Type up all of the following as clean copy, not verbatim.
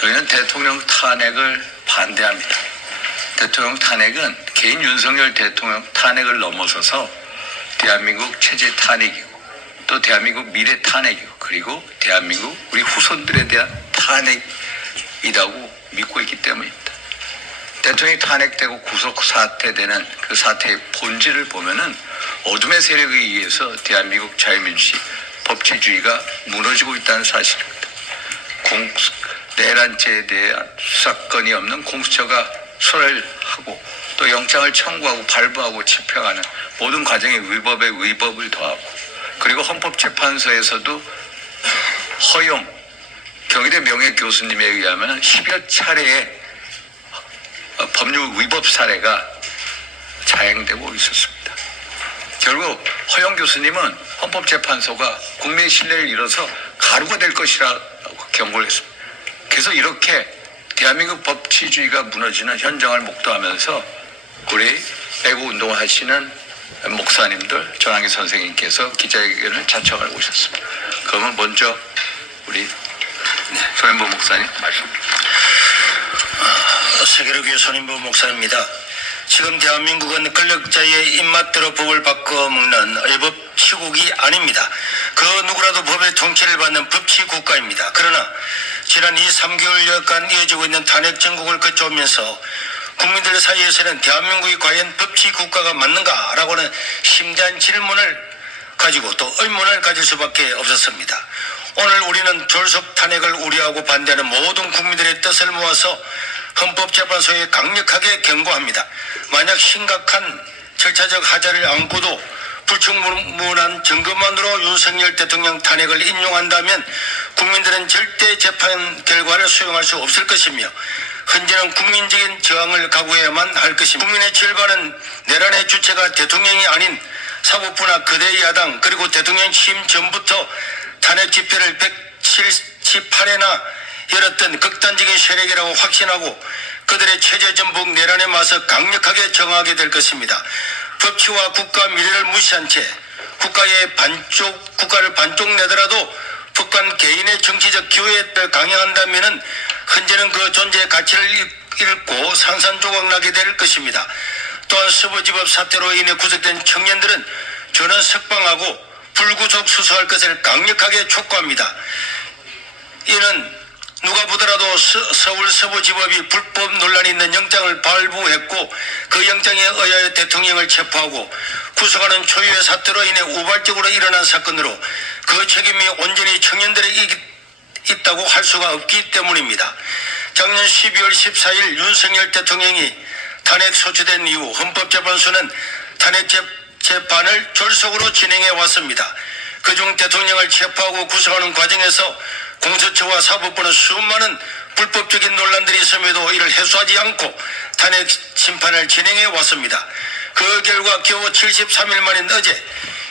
저희는 대통령 탄핵을 반대합니다. 대통령 탄핵은 개인 윤석열 대통령 탄핵을 넘어서서 대한민국 체제 탄핵이고 또 대한민국 미래 탄핵이고 그리고 대한민국 우리 후손들에 대한 탄핵이라고 믿고 있기 때문입니다. 대통령이 탄핵되고 구속 사퇴되는 그 사태의 본질을 보면은 어둠의 세력에 의해서 대한민국 자유민주주의 법치주의가 무너지고 있다는 사실입니다. 내란죄에 대한 수사권이 없는 공수처가 수사를 하고 또 영장을 청구하고 발부하고 집행하는 모든 과정에 위법에 위법을 더하고 그리고 헌법재판소에서도 허용 경희대 명예교수님에 의하면 10여 차례의 법률 위법 사례가 자행되고 있었습니다. 결국 허영 교수님은 헌법재판소가 국민의 신뢰를 잃어서 가루가 될 것이라고 경고를 했습니다. 그래서 이렇게 대한민국 법치주의가 무너지는 현장을 목도하면서 우리 애국운동을 하시는 목사님들, 전한기 선생님께서 기자회견을 자청하고 오셨습니다. 그러면 먼저 우리 손인보 목사님 말씀. 세계로교회 손인보 목사입니다. 지금 대한민국은 권력자의 입맛대로 법을 바꿔먹는 의법 치국이 아닙니다. 그 누구라도 법의 통치를 받는 법치 국가입니다. 그러나 지난 2~3개월여간 이어지고 있는 탄핵 정국을 거쳐오면서 국민들 사이에서는 대한민국이 과연 법치 국가가 맞는가라고는 심대한 질문을 가지고 또 의문을 가질 수밖에 없었습니다. 오늘 우리는 졸속 탄핵을 우려하고 반대하는 모든 국민들의 뜻을 모아서 헌법재판소에 강력하게 경고합니다. 만약 심각한 절차적 하자를 안고도 불충분한 증거만으로 윤석열 대통령 탄핵을 인용한다면 국민들은 절대 재판 결과를 수용할 수 없을 것이며 현재는 국민적인 저항을 각오해야만 할 것입니다. 국민의 절반은 내란의 주체가 대통령이 아닌 사법부나 거대 야당 그리고 대통령 취임 전부터 탄핵 집회를 178회나 열었던 극단적인 세력이라고 확신하고 그들의 체제 전복 내란에 맞서 강력하게 저항하게 될 것입니다. 법치와 국가 미래를 무시한 채 국가를 반쪽 내더라도 북한 개인의 정치적 기회를 강행한다면 현재는 그 존재의 가치를 잃고 산산조각나게 될 것입니다. 또한 서부지법 사태로 인해 구속된 청년들은 전원 석방하고 불구속 수사할 것을 강력하게 촉구합니다. 이는 누가 보더라도 서울 서부지법이 불법 논란이 있는 영장을 발부했고 그 영장에 의하여 대통령을 체포하고 구속하는 초유의 사태로 인해 우발적으로 일어난 사건으로 그 책임이 온전히 청년들에 있다고 할 수가 없기 때문입니다. 작년 12월 14일 윤석열 대통령이 탄핵 소추된 이후 헌법재판소는 탄핵 재판을 졸속으로 진행해 왔습니다. 그중 대통령을 체포하고 구속하는 과정에서 공수처와 사법부는 수많은 불법적인 논란들이 있음에도 이를 해소하지 않고 탄핵 심판을 진행해 왔습니다. 그 결과 겨우 73일 만인 어제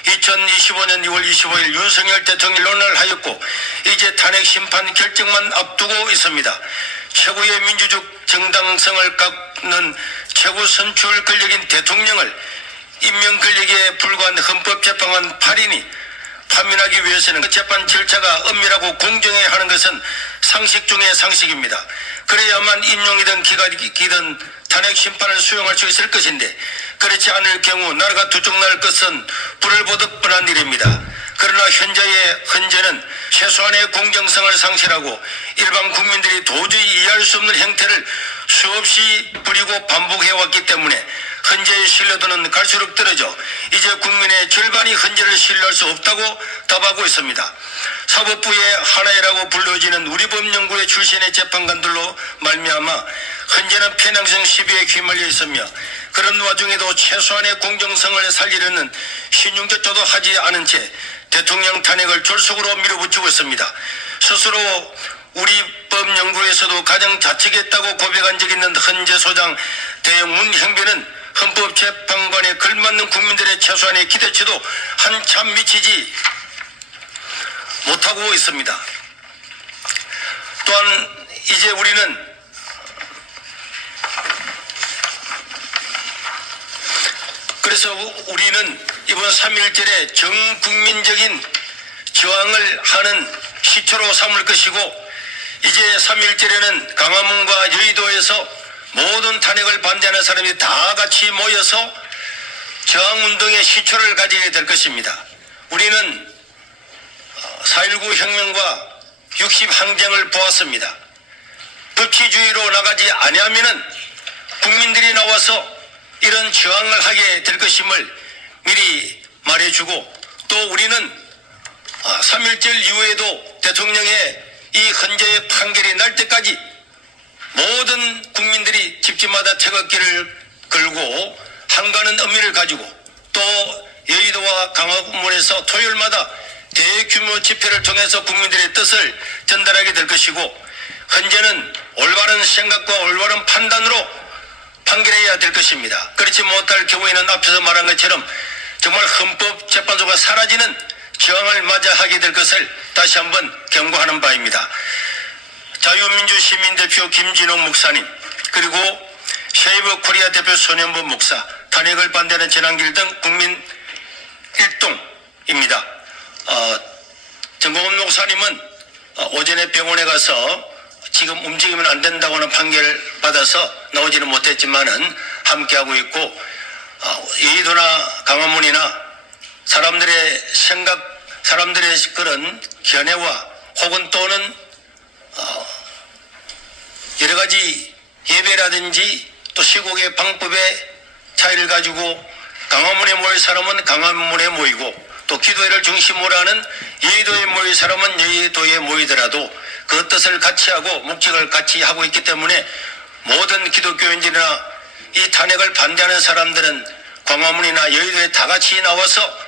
2025년 2월 25일 윤석열 대통령이 논란을 하였고 이제 탄핵 심판 결정만 앞두고 있습니다. 최고의 민주적 정당성을 갖는 최고 선출 권력인 대통령을 임명 권력에 불과한 헌법재판관 8인이 파면하기 위해서는 그 재판 절차가 엄밀하고 공정해야 하는 것은 상식 중의 상식입니다. 그래야만 임용이든 기각이든 탄핵 심판을 수용할 수 있을 것인데 그렇지 않을 경우 나라가 두쪽날 것은 불을 보듯 뻔한 일입니다. 그러나 현재는 최소한의 공정성을 상실하고 일반 국민들이 도저히 이해할 수 없는 행태를 수없이 부리고 반복해왔기 때문에 헌재의 신뢰도는 갈수록 떨어져 이제 국민의 절반이 헌재를 신뢰할 수 없다고 답하고 있습니다. 사법부의 하나회라고 불려지는 우리법연구회 출신의 재판관들로 말미암아 헌재는 편향성 시비에 휘말려 있으며 그런 와중에도 최소한의 공정성을 살리려는 신중조차도 하지 않은 채 대통령 탄핵을 졸속으로 밀어붙이고 있습니다. 스스로 우리법연구회에서도 가장 자책했다고 고백한 적이 있는 헌재 소장 대형 문형빈은 헌법재판관에 걸맞는 국민들의 최소한의 기대치도 한참 미치지 못하고 있습니다. 또한 이제 우리는 이번 3.1절에 전국민적인 저항을 하는 시초로 삼을 것이고 이제 3.1절에는 광화문과 여의도에서 모든 탄핵을 반대하는 사람이 다 같이 모여서 저항운동의 시초를 가지게 될 것입니다. 우리는 4.19 혁명과 60 항쟁을 보았습니다. 법치주의로 나가지 아니하면은 국민들이 나와서 이런 저항을 하게 될 것임을 미리 말해주고, 또 우리는 3.1절 이후에도 대통령의 이 헌재의 판결이 날 때까지 모든 국민들이 집집마다 태극기를 걸고 한가는 의미를 가지고, 또 여의도와 강화문에서 토요일마다 대규모 집회를 통해서 국민들의 뜻을 전달하게 될 것이고, 헌재는 올바른 생각과 올바른 판단으로 판결해야 될 것입니다. 그렇지 못할 경우에는 앞에서 말한 것처럼 정말 헌법재판소가 사라지는 저항을 맞이하게 될 것을 다시 한번 경고하는 바입니다. 자유민주시민대표 김진홍 목사님, 그리고 쉐이브 코리아 대표 손현보 목사, 탄핵을 반대하는 전환길 등 국민 일동입니다. 정공훈 목사님은 오전에 병원에 가서 지금 움직이면 안 된다고는 판결을 받아서 나오지는 못했지만은 함께하고 있고, 여의도나 강화문이나 사람들의 생각, 사람들의 그런 견해와 혹은 또는 여러 가지 예배라든지 또 시국의 방법의 차이를 가지고 강화문에 모일 사람은 강화문에 모이고, 또 기도회를 중심으로 하는 여의도에 모일 사람은 여의도에 모이더라도 그 뜻을 같이 하고 목적을 같이 하고 있기 때문에 모든 기독교인들이나 이 탄핵을 반대하는 사람들은 광화문이나 여의도에 다 같이 나와서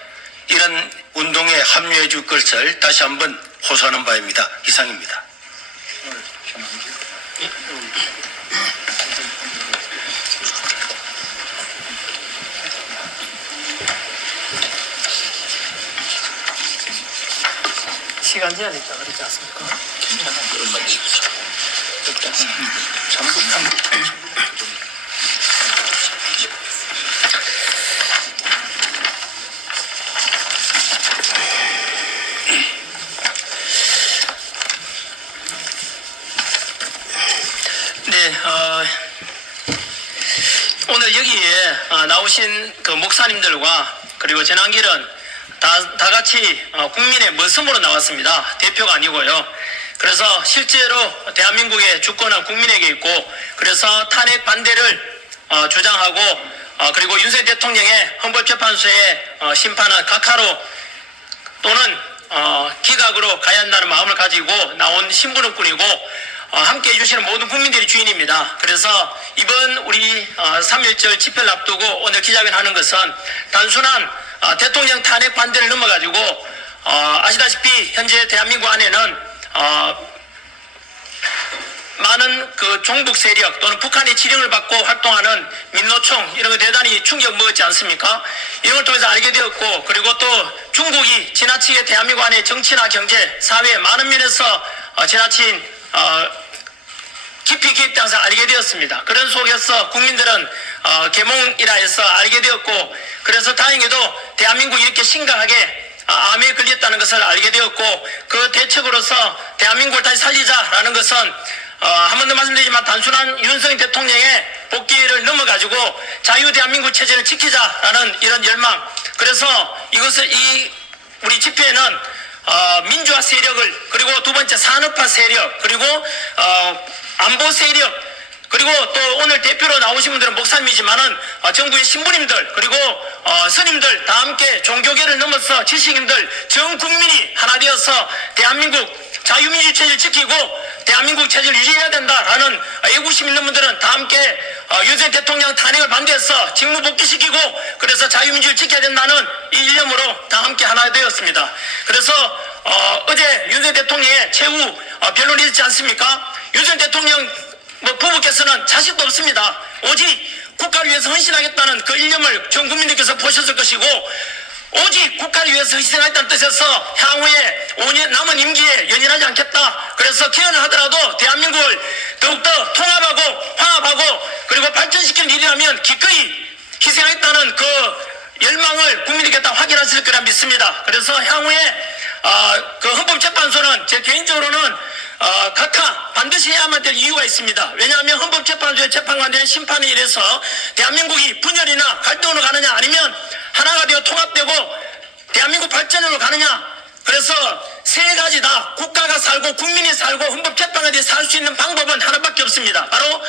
이런 운동에 합류해 줄 것을 다시 한번 호소하는 바입니다. 이상입니다. 시간 제한이 있다 그러지 않습니까? 네, 오늘 여기에 나오신 그 목사님들과 그리고 전환길은 다 같이 국민의 머슴으로 나왔습니다. 대표가 아니고요. 그래서 실제로 대한민국의 주권은 국민에게 있고, 그래서 탄핵 반대를 주장하고, 그리고 윤석열 대통령의 헌법재판소의 심판은 각하로 또는 기각으로 가야 한다는 마음을 가지고 나온 심부름꾼이고, 함께 해주시는 모든 국민들이 주인입니다. 그래서 이번 우리 3.1절 집회를 앞두고 오늘 기자회견 하는 것은 단순한 대통령 탄핵 반대를 넘어가지고 아시다시피 현재 대한민국 안에는 많은 그 종북 세력 또는 북한의 지령을 받고 활동하는 민노총 이런 거 대단히 충격 먹었지 않습니까? 이런 걸 통해서 알게 되었고, 그리고 또 중국이 지나치게 대한민국 안에 정치나 경제, 사회 많은 면에서 지나친 깊이 개입돼서 알게 되었습니다. 그런 속에서 국민들은 계몽이라 해서 알게 되었고, 그래서 다행히도 대한민국이 이렇게 심각하게 암에 걸렸다는 것을 알게 되었고, 그 대책으로서 대한민국을 다시 살리자라는 것은 한 번 더 말씀드리지만 단순한 윤석열 대통령의 복귀를 넘어가지고 자유 대한민국 체제를 지키자라는 이런 열망. 그래서 이것을 우리 집회는 민주화 세력을, 그리고 두 번째 산업화 세력, 그리고 안보 세력, 그리고 또 오늘 대표로 나오신 분들은 목사님이지만은 정부의 신부님들, 그리고 스님들 다 함께 종교계를 넘어서 지식인들 전 국민이 하나 되어서 대한민국 자유민주 체제를 지키고 대한민국 체제를 유지해야 된다라는 애국심 있는 분들은 다 함께 윤석열 대통령 탄핵을 반대해서 직무 복귀시키고, 그래서 자유민주를 지켜야 된다는 이 일념으로 다 함께 하나 되었습니다. 그래서 어제 윤석열 대통령의 최후 변론이 있지 않습니까? 윤석열 대통령 부부께서는 자식도 없습니다. 오직 국가를 위해서 헌신하겠다는 그 일념을 전 국민들께서 보셨을 것이고, 오직 국가를 위해서 희생하겠다는 뜻에서 향후에 5년 남은 임기에 연연하지 않겠다. 그래서 개헌을 하더라도 대한민국을 더욱더 통합하고 화합하고 그리고 발전시킬 일이라면 기꺼이 희생하겠다는 그 열망을 국민들께 다 확인하실 거라 믿습니다. 그래서 향후에 그 헌법재판소는 제 개인적으로는 각하 반드시 해야만 될 이유가 있습니다. 왜냐하면 헌법재판소의 재판관들의 심판에 의해서 대한민국이 분열이나 갈등으로 가느냐 아니면 하나가 되어 통합되고 대한민국 발전으로 가느냐. 그래서 세 가지 다 국가가 살고 국민이 살고 헌법재판관들이 살 수 있는 방법은 하나밖에 없습니다. 바로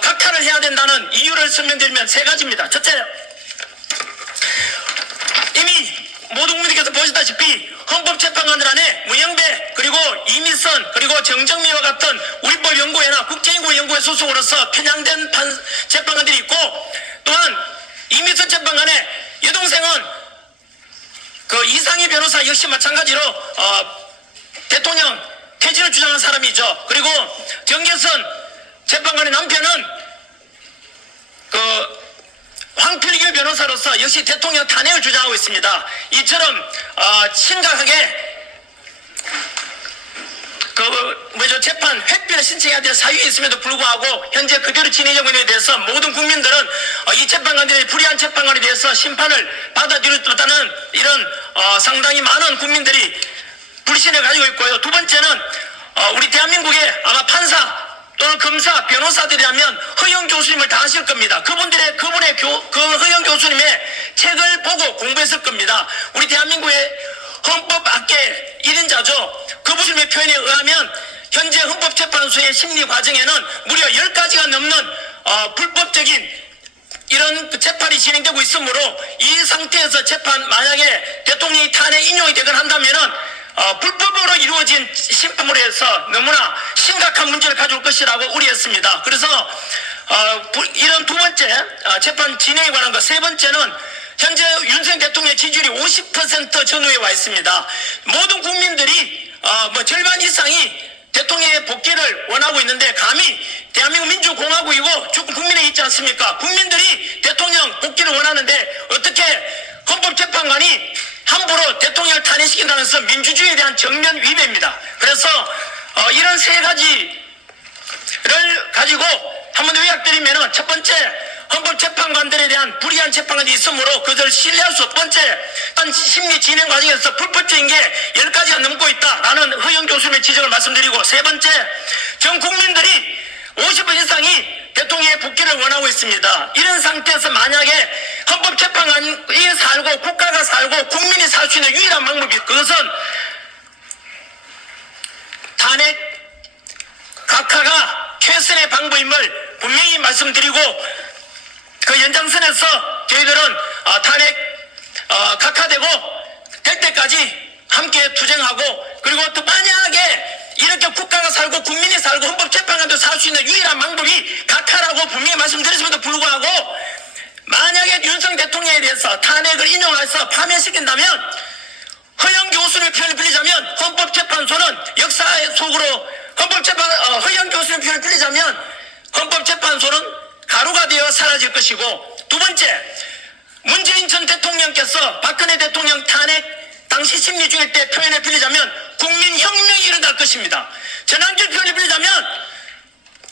각하를 해야 된다는 이유를 설명드리면 세 가지입니다. 첫째, 이미 모든 국민들께서 보시다시피 헌법재판관들 안에 문영배 그리고 이미선 그리고 정정미와 같은 우리법연구회나 국제인권연구회 소속으로서 편향된 재판관들이 있고, 또한 이미선 재판관의 여동생은 그 이상희 변호사 역시 마찬가지로 대통령 퇴진을 주장한 사람이죠. 그리고 정계선 재판관의 남편은 그 황필규 변호사로서 역시 대통령 탄핵을 주장하고 있습니다. 이처럼 심각하게 재판 회피를 신청해야 될 사유가 있음에도 불구하고 현재 그대로 진행되고 있는 데 대해서 모든 국민들은 이 재판관들의 불의한 재판관에 대해서 심판을 받아들였다는 이런 상당히 많은 국민들이 불신을 가지고 있고요. 두 번째는 우리 대한민국의 아마 판사 또는 검사, 변호사들이라면 허영 교수님을 다 아실 겁니다. 그분의 그 허영 교수님의 책을 보고 공부했을 겁니다. 우리 대한민국의 헌법학계 1인자죠. 그분의 표현에 의하면 현재 헌법재판소의 심리 과정에는 무려 10가지가 넘는 불법적인 이런 재판이 진행되고 있으므로 이 상태에서 재판 만약에 대통령이 탄핵 인용이 되거나 한다면은 불법으로 이루어진 심판으로 해서 너무나 심각한 문제를 가져올 것이라고 우려했습니다. 그래서 이런 두 번째 재판 진행에 관한 것. 세 번째는 현재 윤석열 대통령의 지지율이 50% 전후에 와 있습니다. 모든 국민들이 절반 이상이 대통령의 복귀를 원하고 있는데 감히 대한민국 민주공화국이고 주권 국민에 있지 않습니까? 국민들이 대통령 복귀를 원하는데 어떻게 헌법재판관이 함부로 대통령을 탄핵시킨다는 것은 민주주의에 대한 정면 위배입니다. 그래서 이런 세 가지를 가지고 한 번 더 요약드리면은, 첫 번째, 헌법재판관들에 대한 불의한 재판관이 있으므로 그들을 신뢰할 수 없고, 번째, 심리 진행 과정에서 불법적인 게 10가지가 넘고 있다라는 허영 교수님의 지적을 말씀드리고, 세 번째, 전 국민들이 50% 이상이 대통령의 복귀를 원하고 있습니다. 이런 상태에서 만약에 헌법재판관이 살고 국가가 살고 국민이 살 수 있는 유일한 방법이, 그것은 탄핵 각하가 최선의 방법임을 분명히 말씀드리고, 그 연장선에서 저희들은 탄핵 각하되고 될 때까지 함께 투쟁하고, 그리고 또 만약에 이렇게 국가가 살고 국민이 살고 헌법재판관도 살 수 있는 유일한 방법이 각하라고 분명히 말씀드렸음에도 불구하고, 만약에 윤석열 대통령에 대해서 탄핵을 인용해서 파면시킨다면, 허영 교수의 표현을 빌리자면 헌법재판소는 역사 속으로 허영 교수의 표현을 빌리자면 헌법재판소는 가루가 되어 사라질 것이고, 두 번째, 문재인 전 대통령께서 박근혜 대통령 탄핵 당시 심리 중일 때 표현을 빌리자면 국민혁명이 일어날 것입니다. 전환길 표현을 빌리자면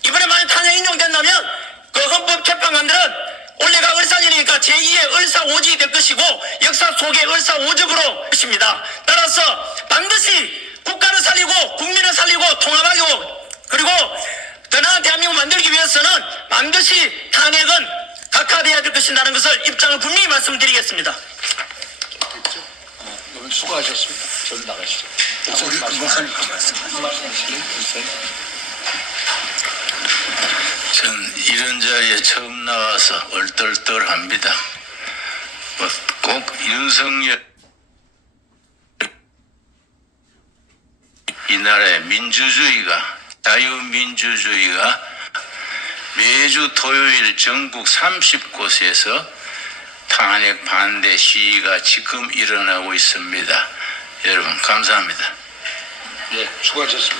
이번에 만약 탄핵 인용된다면 그 헌법재판관들은 올해가 을사년이니까 제2의 을사오직이 될 것이고, 역사 속의 을사오적으로 것입니다. 따라서 반드시 국가를 살리고 국민을 살리고 통합하고, 그리고 더 나은 대한민국을 만들기 위해서는 반드시 탄핵은 각하되어야 될 것이라는 것을 입장을 분명히 말씀드리겠습니다. 수고하셨습니다. 저는 나가시죠. 전 이런 자리에 처음 나와서 얼떨떨합니다. 꼭 윤석열, 이 나라의 민주주의가, 자유민주주의가 매주 토요일 전국 30곳에서 탄핵 반대 시위가 지금 일어나고 있습니다. 여러분 감사합니다. 네, 수고하셨습니다.